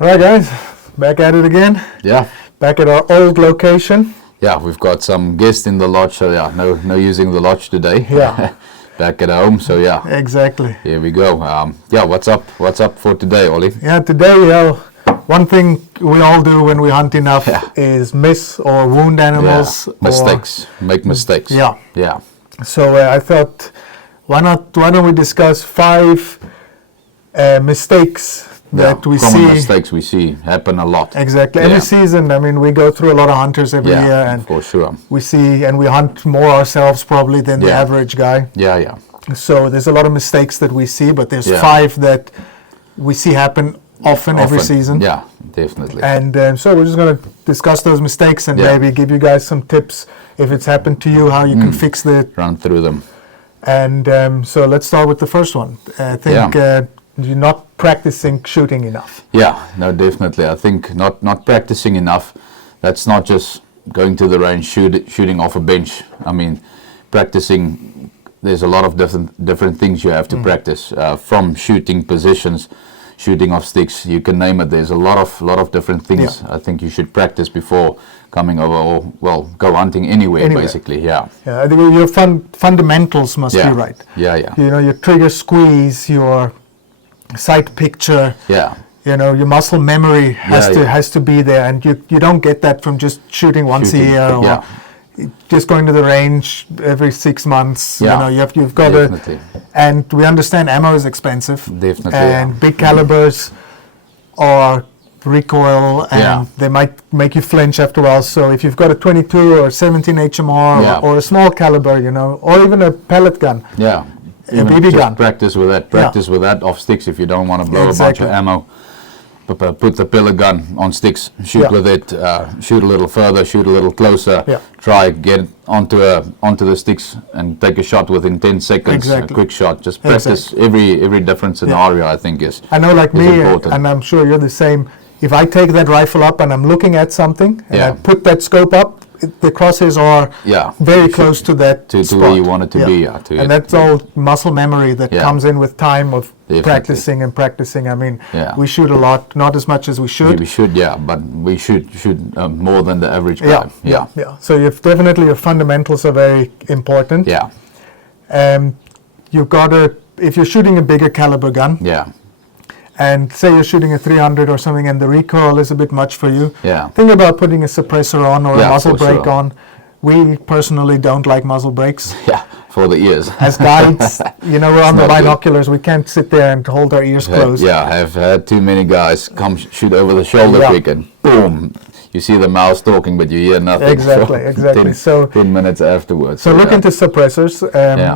All right, guys, back at it again. Yeah. Back at our old location. Yeah, we've got some guests in the lodge, so yeah, no using the lodge today. Yeah. Back at home, so yeah. Exactly. Here we go. Yeah, what's up for today, Ollie? Yeah, today, one thing we all do when we hunt enough is miss or wound animals. Yeah. Mistakes. Make mistakes. Yeah. Yeah. So I thought, why don't we discuss 5 mistakes that we common see. Mistakes we see happen a lot. Exactly. Every season, I mean, we go through a lot of hunters every year, and for sure. we see and we hunt more ourselves probably than the average guy. Yeah. So there's a lot of mistakes that we see, but there's 5 that we see happen often every season. Yeah, definitely. And so we're just going to discuss those mistakes and maybe give you guys some tips if it's happened to you, how you can fix it. Run through them. And so let's start with the first one. I think you're not practicing shooting enough. Yeah, no, definitely. I think not practicing enough. That's not just going to the range, shooting off a bench. I mean, practicing, there's a lot of different things you have to practice, from shooting positions, shooting off sticks, you can name it. There's a lot of different things I think you should practice before coming over, or well, go hunting anywhere. Basically. Yeah, I think your fundamentals must be right. Yeah. You know, your trigger squeeze, your sight picture, you know, your muscle memory has to be there, and you don't get that from just shooting once a year or just going to the range every 6 months. You know, you've got to, and we understand ammo is expensive, and big calibers are recoil, and they might make you flinch after a while. So if you've got a 22 or 17 HMR or a small caliber, you know, or even a pellet gun, a BB gun, practice with that. Practice with that off sticks if you don't want to blow a bunch of ammo. Put the pellet gun on sticks, shoot with it, shoot a little further, shoot a little closer, try get onto the sticks and take a shot within 10 seconds, a quick shot. Just practice every different scenario. I think is I know, like me, important. And I'm sure you're the same. If I take that rifle up and I'm looking at something and I put that scope up, the crosshairs are very close to that to spot. where you want it to be. And that's all muscle memory that comes in with time of practicing. I mean, we shoot a lot, not as much as we should. We should, but we should more than the average guy. Yeah. So definitely your fundamentals are very important. You've got to, if you're shooting a bigger caliber gun, and say you're shooting a 300 or something and the recoil is a bit much for you, think about putting a suppressor on or a muzzle brake on. We personally don't like muzzle brakes. For the ears. As guides, you know, we're on the binoculars. We can't sit there and hold our ears closed. I've had too many guys come shoot over the shoulder quick and boom, you see the mouse talking, but you hear nothing. Exactly. 10 minutes afterwards. So look into suppressors.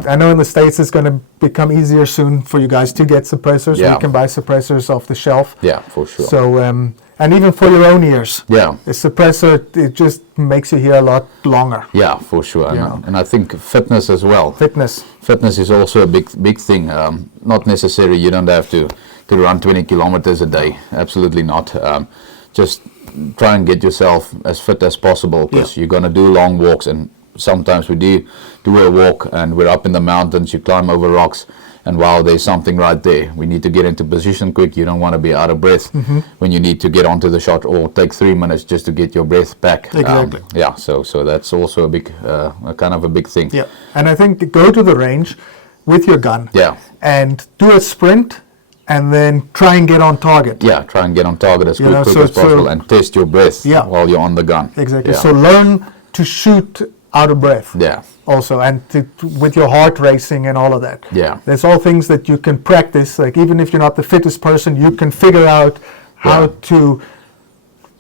I know in the States it's going to become easier soon for you guys to get suppressors. You can buy suppressors off the shelf. Yeah, for sure. So, and even for your own ears. The suppressor, it just makes you hear a lot longer. Yeah, for sure. And I think fitness as well. Fitness is also a big thing. Not necessarily, you don't have to run 20 kilometers a day. Absolutely not. Just try and get yourself as fit as possible, because you're going to do long walks, and sometimes we do a walk and we're up in the mountains, you climb over rocks, and wow, there's something right there. We need to get into position quick. You don't want to be out of breath when you need to get onto the shot, or take 3 minutes just to get your breath back. So that's also a big, kind of a big thing. And I think go to the range with your gun and do a sprint, and then try and get on target. Try and get on target as quick as possible, and test your breath while you're on the gun. So learn to shoot out of breath. Also, and with your heart racing and all of that. There's all things that you can practice. Like, even if you're not the fittest person, you can figure out how to,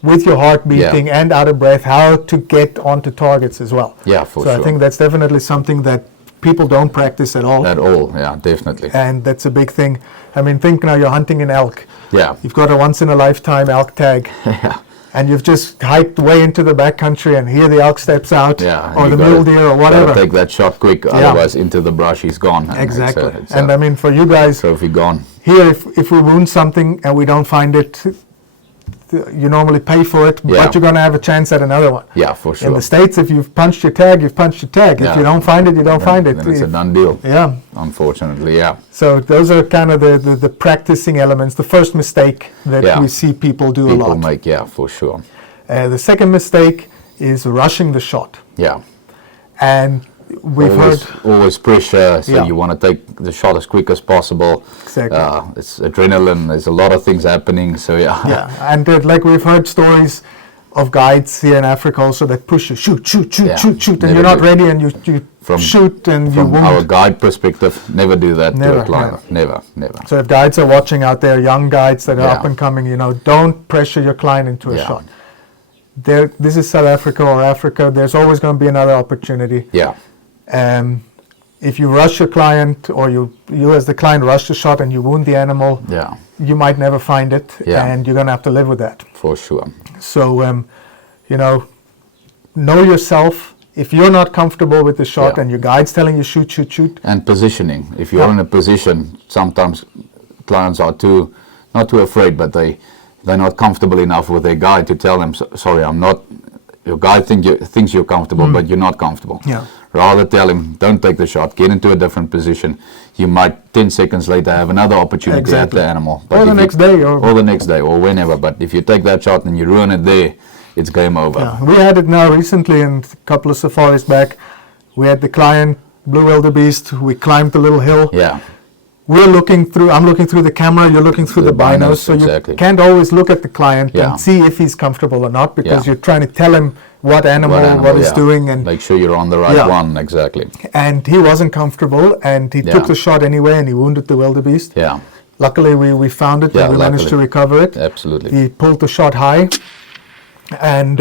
with your heart beating and out of breath, how to get onto targets as well. For sure. I think that's definitely something that people don't practice at all. Definitely. And that's a big thing. I mean, think now you're hunting an elk. Yeah. You've got a once-in-a-lifetime elk tag. Yeah. And you've just hiked way into the backcountry, and here the elk steps out, or the mule deer, or whatever. Take that shot quick, otherwise into the brush he's gone. Exactly. And I mean, for you guys, trophy gone. Here, if we wound something and we don't find it, you normally pay for it, but you're going to have a chance at another one. Yeah, for sure. In the States, if you've punched your tag, you've punched your tag. If you don't find it, you don't find it. Then it's a done deal. Yeah. Unfortunately, yeah. So those are kind of the practicing elements, the first mistake that we see people do a lot. People make, yeah, for sure. The second mistake is rushing the shot. Yeah. And we've always pressure, so you want to take the shot as quick as possible. Exactly. It's adrenaline. There's a lot of things happening. So yeah. Yeah, and like we've heard stories of guides here in Africa also that push you, shoot, and you're not ready, and you shoot and you wound. From our guide perspective, never do that to a climber. Never. So if guides are watching out there, young guides that are up and coming, don't pressure your client into a shot. This is South Africa or Africa. There's always going to be another opportunity. Yeah. If you rush your client, or you as the client rush the shot and you wound the animal, you might never find it, and you're going to have to live with that. For sure. So, know yourself. If you're not comfortable with the shot and your guide's telling you shoot. And positioning. If you're in a position, sometimes clients are not too afraid, but they're not comfortable enough with their guide to tell them, sorry, I'm not. Your guide thinks you're comfortable, but you're not comfortable. Yeah. Rather tell him, don't take the shot, get into a different position. You might 10 seconds later have another opportunity at the animal. But or the next day. Or whenever. But if you take that shot and you ruin it there, it's game over. Yeah. We had it now recently in a couple of safaris back. We had the client, blue wildebeest. We climbed the little hill. Yeah. I'm looking through the camera, you're looking through the binos, so you can't always look at the client and see if he's comfortable or not, because you're trying to tell him what he's doing, and make sure you're on the right one. Exactly. And he wasn't comfortable, and he took the shot anyway, and he wounded the wildebeest. Yeah. Luckily, we found it, and we managed to recover it. Absolutely. He pulled the shot high, and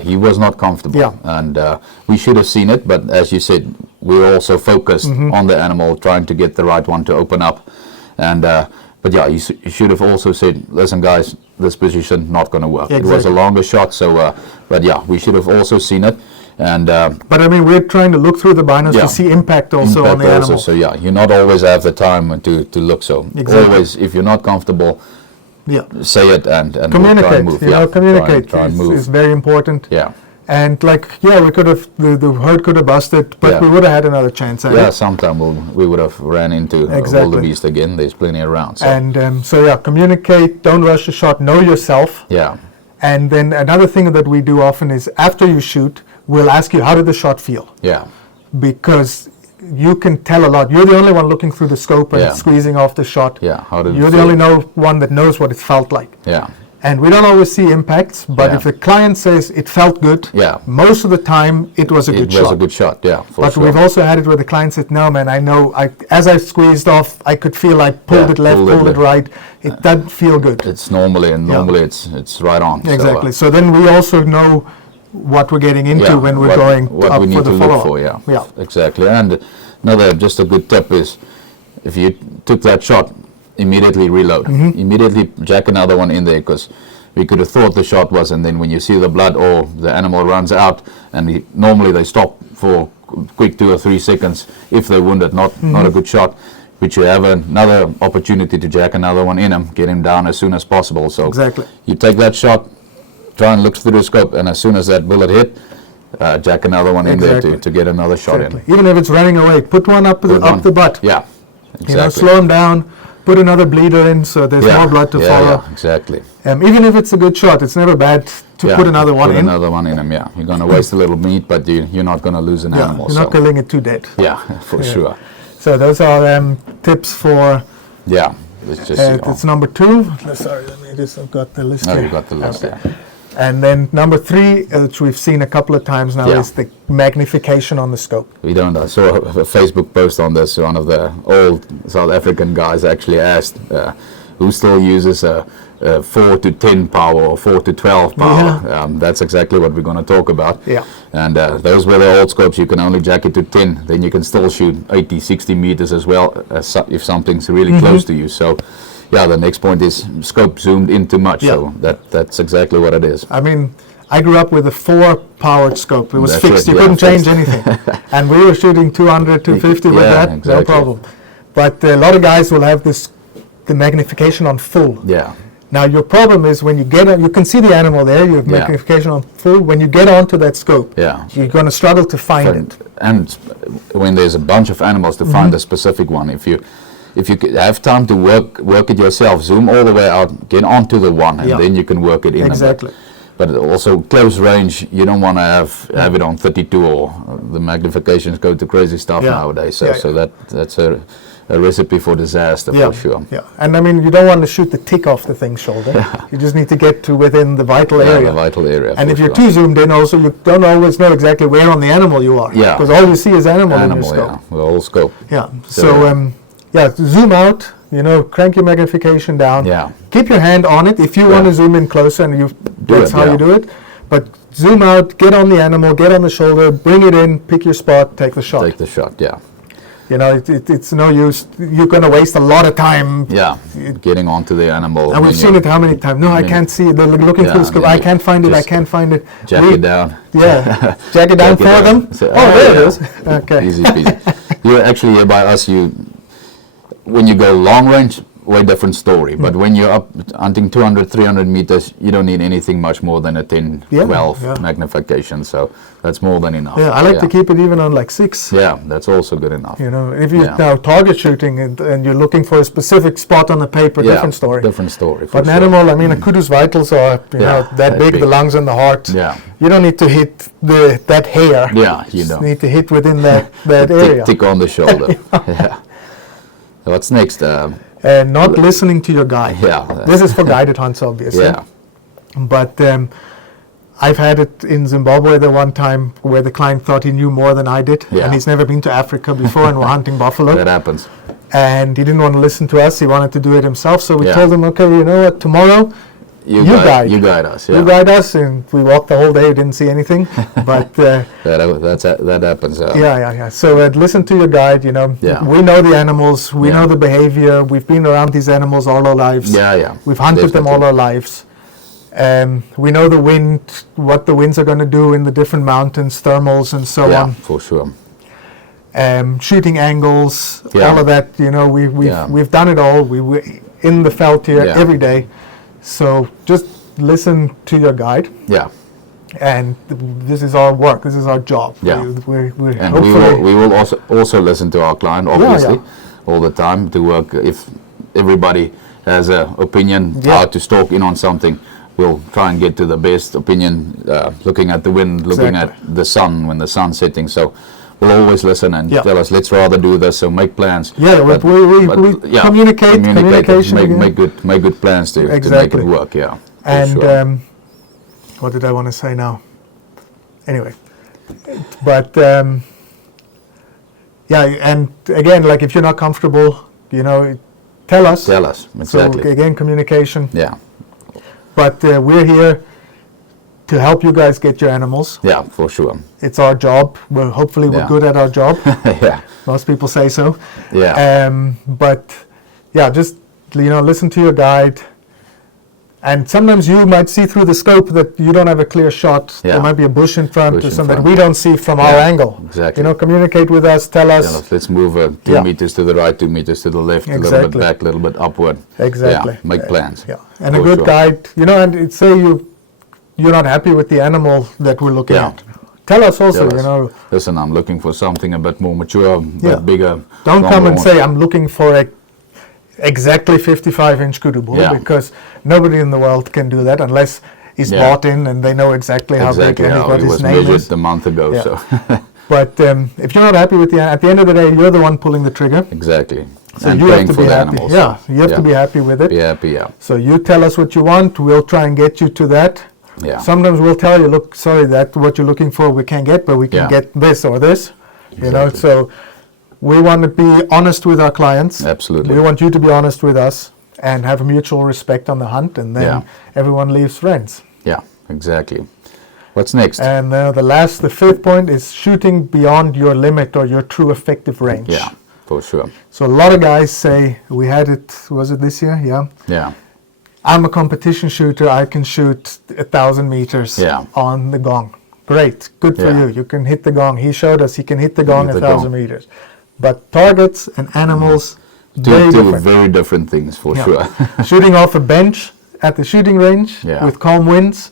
he was not comfortable. Yeah. And we should have seen it, but as you said, we were also focused on the animal, trying to get the right one to open up. And but you should have also said, listen guys, this position not going to work. Exactly. It was a longer shot, so but we should have also seen it. And but I mean, we're trying to look through the binos to see impact also on the animal. So you not always have the time to look. So always, if you're not comfortable, say it and communicate. Try and move. Communicate try and move. is very important. Yeah. And we could have, the herd could have busted, but we would have had another chance at it. Sometime we would have ran into wildebeest again. There's plenty around. So. And communicate, don't rush the shot, know yourself. Yeah. And then another thing that we do often is after you shoot, we'll ask you, how did the shot feel? Yeah. Because you can tell a lot. You're the only one looking through the scope and squeezing off the shot. Yeah. You're the only one that knows what it felt like. Yeah. And we don't always see impacts, but if the client says it felt good, most of the time it was a good shot. It was a good shot, But we've also had it where the client said, no man, I know, as I squeezed off, I could feel I pulled it left, pulled it right. It doesn't feel good. It's normally it's right on. Exactly. So then we also know what we're getting into when we're going what up we need for the to follow-up. look for. Yeah, exactly. And another just a good tip is, if you took that shot, immediately reload. Immediately jack another one in there, because we could have thought the shot was, and then when you see the blood or the animal runs out, and normally they stop for quick 2 or 3 seconds if they're wounded, not a good shot. But you have another opportunity to jack another one in him, get him down as soon as possible. So you take that shot, try and look through the scope, and as soon as that bullet hit, jack another one in there to get another shot in. Even if it's running away, put one up the butt. Yeah, exactly. Slow him down. Put another bleeder in, so there's more blood to follow. Yeah, exactly. Even if it's a good shot, it's never bad to put another one in. Put another one in him, You're going to waste a little meat, but you're not going to lose an animal. You're not killing it too dead. Yeah, for sure. So those are tips for... Yeah. It's just... it's number 2. Sorry, I've got the list here. You've got the list, And then number 3, which we've seen a couple of times now, is the magnification on the scope. I saw a Facebook post on this. One of the old South African guys actually asked who still uses a 4 to 10 power or 4 to 12 power. That's exactly what we're going to talk about. Yeah. And those were the old scopes. You can only jack it to 10. Then you can still shoot 80, 60 meters as well, if something's really close to you. So the next point is scope zoomed in too much. So that's exactly what it is. I mean, I grew up with a 4-powered scope. It was fixed. You couldn't change anything. And we were shooting 200, 250 with that. No problem. But a lot of guys will have the magnification on full. Yeah. Now your problem is when you get on, you can see the animal there, you have magnification on full. When you get onto that scope, you're going to struggle to find it. And when there's a bunch of animals, to find a specific one. If you have time to work it yourself, zoom all the way out, get onto the one, and then you can work it in. Exactly. But also close range, you don't want to have it on 32, or the magnifications go to crazy stuff nowadays. So that's a recipe for disaster for sure. Yeah, and I mean, you don't want to shoot the tick off the thing's shoulder. You just need to get to within the vital area. The vital area. And if you're too zoomed in, also you don't always know exactly where on the animal you are. Yeah. Because all you see is animal in your scope. The whole scope. Yeah. So zoom out. Crank your magnification down. Yeah. Keep your hand on it if you want to zoom in closer, and that's how you do it. But zoom out, get on the animal, get on the shoulder, bring it in, pick your spot, take the shot. Take the shot. Yeah. It's no use. You're going to waste a lot of time. Yeah, getting onto the animal. And we've seen it how many times? No, I can't see it. They're looking through the scope. I can't find it. I can't find it. Jack it down. Yeah, jack it down for them. So, there it is. Okay. Easy peasy. You're actually here by us. When you go long range, way different story. But when you're up hunting 200, 300 meters, you don't need anything much more than a 10, 12 magnification. So that's more than enough. Yeah, I like to keep it even on like 6. Yeah, that's also good enough. If you're now target shooting and you're looking for a specific spot on the paper, different story. Different story. But an animal, I mean, a kudu's vitals are that big, the lungs and the heart. Yeah. You don't need to hit that hair. Yeah, you just don't. need to hit within that area. Tick on the shoulder. Yeah. What's next? Not listening to your guide. Yeah. This is for guided hunts, obviously. Yeah. But I've had it in Zimbabwe the one time where the client thought he knew more than I did. Yeah. And he's never been to Africa before, and we're hunting buffalo. That happens. And he didn't want to listen to us. He wanted to do it himself. So we told him, okay, you know what, tomorrow you guide. You guide us. Yeah. You guide us, and we walked the whole day. We didn't see anything. But that happens. Yeah. So listen to your guide. Yeah. We know the animals. We know the behavior. We've been around these animals all our lives. Yeah. We've hunted them all our lives. We know the wind, what the winds are going to do in the different mountains, thermals, and so on. Yeah, for sure. Shooting angles, all of that. We've done it all. We're in the felt here every day. So just listen to your guide. Yeah. And this is our work. This is our job. Yeah. And we will also listen to our client, obviously, all the time to work. If everybody has an opinion how to stalk in on something, we'll try and get to the best opinion, looking at the wind, looking at the sun when the sun's setting. So we'll always listen and tell us, let's rather do this, so make plans. Yeah, we communicate, communication. Make good plans to make it work, And what did I want to say now? Anyway, but and again, like if you're not comfortable, tell us. Tell us, exactly. So again, communication. Yeah. But we're here to help you guys get your animals. Yeah, for sure. It's our job. Hopefully we're good at our job. Yeah. Most people say so. Yeah. But just listen to your guide. And sometimes you might see through the scope that you don't have a clear shot. Yeah. There might be a bush in front or something that we don't see from our angle. Exactly. Communicate with us. Tell us. Let's move 2 meters to the right, 2 meters to the left, a little bit back, a little bit upward. Exactly. Yeah, make plans. Yeah. And a good guide, and say you're not happy with the animal that we're looking at. Tell us also, Listen, I'm looking for something a bit more mature, a bit bigger. Don't come and say, I'm looking for a exactly 55-inch kudu bull, because nobody in the world can do that unless he's bought in and they know exactly how big and what his name is. A month ago. So. But if you're not happy with at the end of the day, you're the one pulling the trigger. Exactly. So and you have to for be the happy. animals. Yeah, you have to be happy with it. Be happy, So you tell us what you want. We'll try and get you to that. Yeah. Sometimes we'll tell you, look, sorry, that what you're looking for we can't get, but we can get this or this. Exactly. So we want to be honest with our clients. Absolutely. We want you to be honest with us and have a mutual respect on the hunt, and then everyone leaves friends. Yeah, exactly. What's next? And the fifth point is shooting beyond your limit or your true effective range. Yeah, for sure. So a lot of guys say, we had it, was it this year? Yeah. Yeah. I'm a competition shooter. I can shoot 1,000 meters on the gong. Great, good for you. You can hit the gong. He showed us he can hit the gong 1,000 meters. But targets and animals, two very different things for sure. Shooting off a bench at the shooting range with calm winds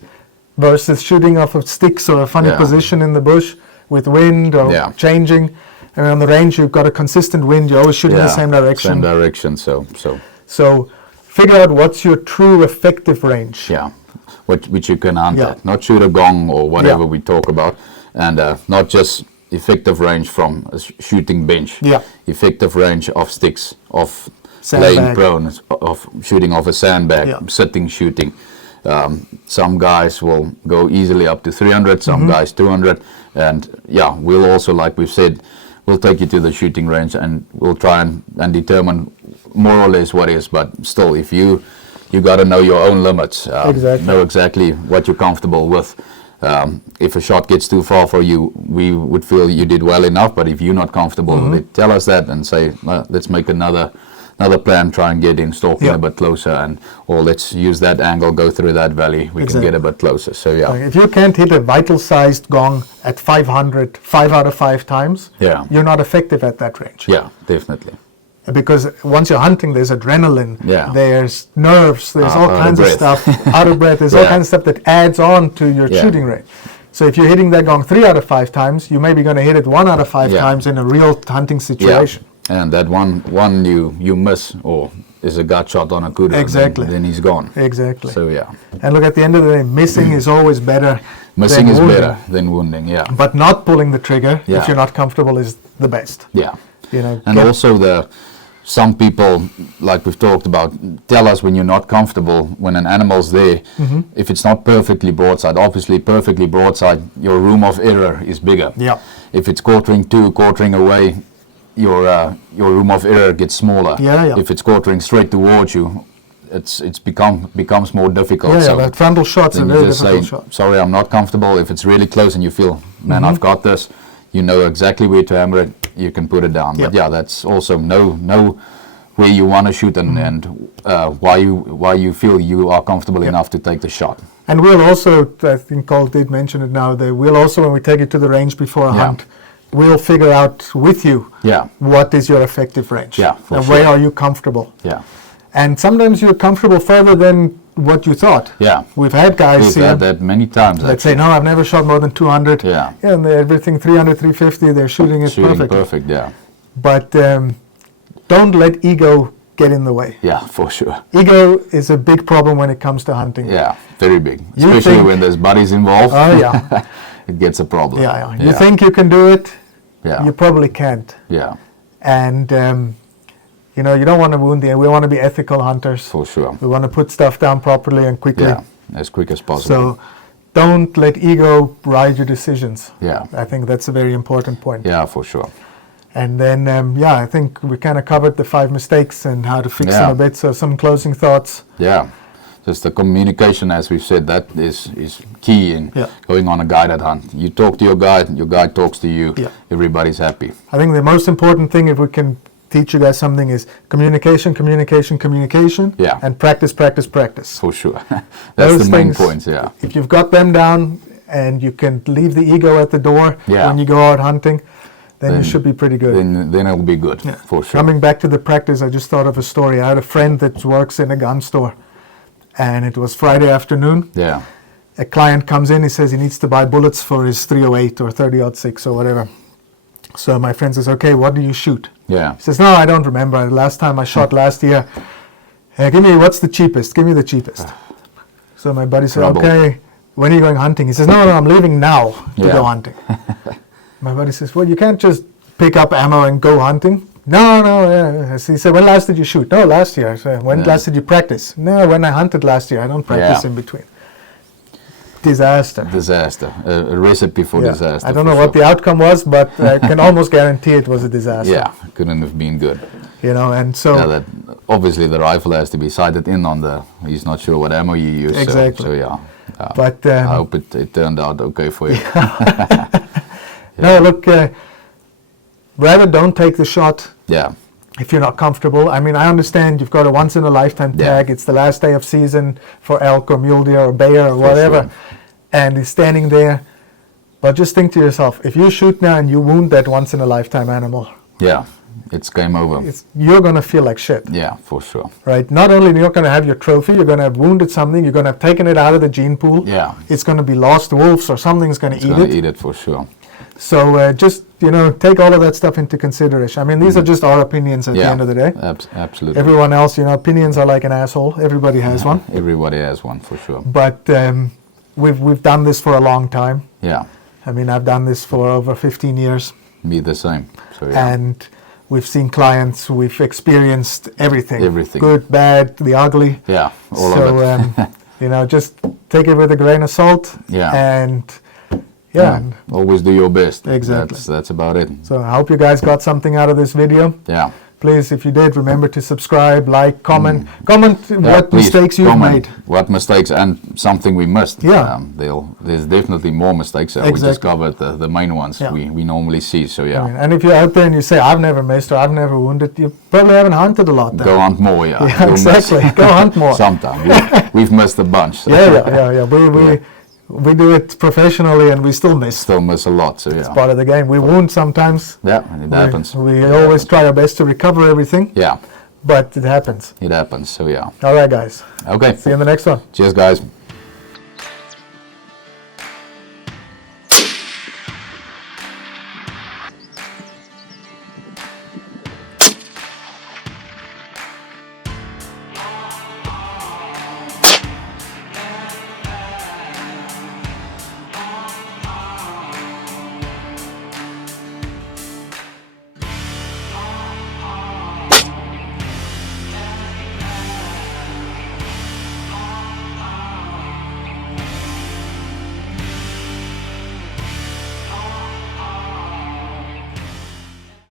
versus shooting off of sticks or a funny position in the bush with wind or changing. And on the range, you've got a consistent wind. You're always shooting the same direction. Same direction. So figure out what's your true effective range. Yeah, which you can hunt at. Not shoot a gong or whatever we talk about, and not just effective range from a shooting bench. Yeah. Effective range of sticks, of Sandbag. laying prone, of shooting off a sandbag, sitting shooting. Some guys will go easily up to 300, some guys 200, and we'll also, like we've said, we'll take you to the shooting range and we'll try and determine more or less what is, but still, if you got to know your own limits, know exactly what you're comfortable with. If a shot gets too far for you, we would feel you did well enough, but if you're not comfortable with it, tell us that and say, let's make another plan, try and get in, stalking a bit closer, or let's use that angle, go through that valley, we can get a bit closer. So if you can't hit a vital-sized gong at 500 5 out of 5 times, you're not effective at that range. Yeah, definitely. Because once you're hunting, there's adrenaline, there's nerves, there's all kinds of stuff, out of breath, there's all kinds of stuff that adds on to your shooting range. So if you're hitting that gong 3 out of 5 times, you may be going to hit it 1 out of 5 times in a real hunting situation. And that one you miss, or is a gut shot on a kudu, then he's gone. Exactly. So and look, at the end of the day, missing is always better. Missing is better than wounding. But not pulling the trigger if you're not comfortable is the best. And also some people, like we've talked about, tell us when you're not comfortable, when an animal's there, if it's not perfectly broadside, obviously perfectly broadside, your room of error is bigger. If it's quartering away, your room of error gets smaller. If it's quartering straight towards you, it's becomes more difficult. But frontal shots are very difficult shots. Sorry, I'm not comfortable. If it's really close and you feel, man, I've got this, you know exactly where to hammer it, you can put it down. But that's also know where you want to shoot and why you feel you are comfortable enough to take the shot. And we'll also, I think Cole did mention it now, that we'll also, when we take you to the range before a hunt, we'll figure out with you what is your effective range. And where are you comfortable. And sometimes you're comfortable further than what you thought. We've had guys had that many times. That say, no, I've never shot more than 200. And everything 300, 350, they're shooting it perfect. But don't let ego get in the way. For sure. Ego is a big problem when it comes to hunting. Very big. Especially when there's buddies involved. It gets a problem. You think you can do it, you probably can't. And you don't want to wound we want to be ethical hunters. For sure. We want to put stuff down properly and quickly. As quick as possible. So don't let ego ride your decisions. I think that's a very important point. For sure. And then, I think we kind of covered the 5 mistakes and how to fix them a bit. So some closing thoughts. Just the communication, as we've said, that is key in going on a guided hunt. You talk to your guide talks to you. Everybody's happy. I think the most important thing, if we can teach you guys something, is communication, and practice. For sure. That's the main points, If you've got them down and you can leave the ego at the door when you go out hunting, then you should be pretty good. Then it'll be good, for sure. Coming back to the practice, I just thought of a story. I had a friend that works in a gun store, and it was Friday afternoon. A client comes in, he says he needs to buy bullets for his 308 or 30-06 or whatever. So my friend says, okay, what do you shoot? He says, no, I don't remember. Last time I shot last year. What's the cheapest? Give me the cheapest. So my buddy said, okay, when are you going hunting? He says, no, I'm leaving now to go hunting. My buddy says, well, you can't just pick up ammo and go hunting. No. He said, when last did you shoot? No, last year. So when last did you practice? No, when I hunted last year. I don't practice in between. Disaster. A recipe for disaster. I don't know what the outcome was, but I can almost guarantee it was a disaster. Couldn't have been good. And so... that obviously the rifle has to be sighted in on he's not sure what ammo you use. Exactly. So but I hope it turned out okay for you. No, look, rather don't take the shot if you're not comfortable. I mean, I understand you've got a once-in-a-lifetime tag. It's the last day of season for elk or mule deer or bear or whatever, and he's standing there. But just think to yourself, if you shoot now and you wound that once-in-a-lifetime animal, it's game over. You're going to feel like shit. Yeah, for sure. Right? Not only you're going to have your trophy, you're going to have wounded something, you're going to have taken it out of the gene pool. Yeah. It's going to be lost wolves or something's going to eat it. It's going to eat it for sure. So just, take all of that stuff into consideration. I mean, these are just our opinions at the end of the day. Absolutely. Everyone else, opinions are like an asshole. Everybody has one. Everybody has one, for sure. But we've done this for a long time. Yeah. I mean, I've done this for over 15 years. Me the same. So, yeah. And we've seen clients, we've experienced everything. Everything. Good, bad, the ugly. Yeah, all of it. Just take it with a grain of salt. Yeah. And always do your best. Exactly. That's about it. So I hope you guys got something out of this video. Yeah. Please, if you did, remember to subscribe, like, comment. Comment what mistakes you've made. What mistakes and something we missed. Yeah. There's definitely more mistakes. We just covered the main ones we normally see. So yeah. And if you're out there and you say, I've never missed or I've never wounded, you probably haven't hunted a lot then. Go hunt more, Yeah, exactly. Go hunt more. Sometime. We've missed a bunch. So. Yeah. We do it professionally and we still miss. Still miss a lot, so yeah. It's part of the game. We wound sometimes. Yeah, it happens. We always try our best to recover everything. Yeah. But it happens. It happens, so yeah. All right, guys. Okay. See you in the next one. Cheers, guys.